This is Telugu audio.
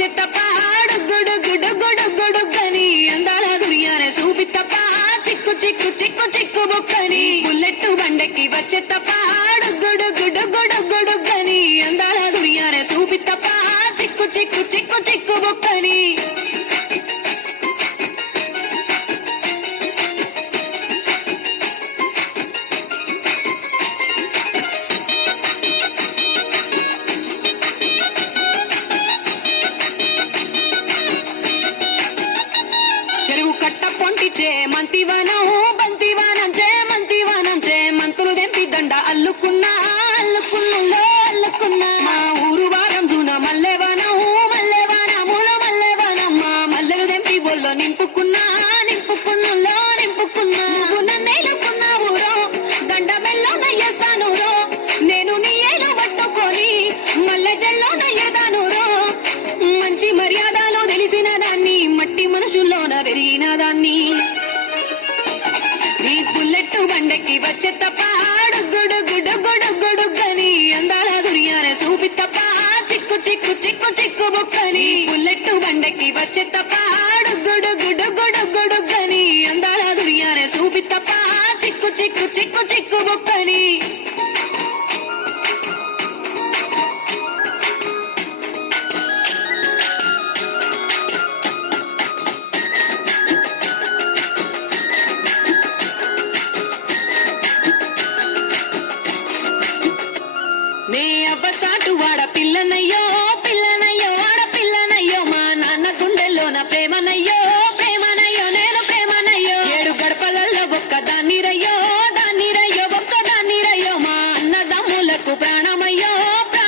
వచ్చే తప్ప గుడుగుడుగుడుగుడుగని అందాల దుర్యానే చూపి తప్ప చిక్కు చిక్కు చిక్కు చిక్కు బొక్కని బుల్లెట్ బండకి వచ్చే తప్ప గుడుగుడుగుడుగుడుగని అందాల దుర్యానే చూపి తప్ప చిక్కు చిక్కు చిక్కు చిక్కు బొక్కని చెరువు కట్ట పొంటిచే మంతివానం బంతివానం చే మంతివానం చే మంతులు దెంపి దండ అల్లుకున్నా అల్లుకున్నులో అల్లుకున్నా మా ఊరు వారం జూన మల్లెవానం మల్లెవానములో మల్లెవానమ్మ మల్లెలు దెంపి బొల్లో నింపుకున్నా నింపుకున్నులో నింపుకున్నా నువ్వు నన్నేలుకున్నావు రో దండ మెల్లో నయ్యేస్తాను రో నేను నీ ఏలు పట్టుకొని మల్లె జల్లో నయ్యేదాను రో మంచి మర్యాదలో తెలిసిన దాన్ని మట్టి మనుషుల్లోన పెరిగిన దాన్ని నీ బుల్లెట్ బండకి వచ్చే తప్ప గుడుగుడుగుడుగుడుగని అందాల దుర్యానే చూపి తప్ప చిక్కు చిక్కు చిక్కు చిక్కు బొక్కని బుల్లెట్ బండకి వచ్చే తప్ప గుడుగుడుగుడుగుడుగని అందాల దుర్యానే చూపి తప్ప చిక్కు చిక్కు చిక్కు చిక్కు బొక్కని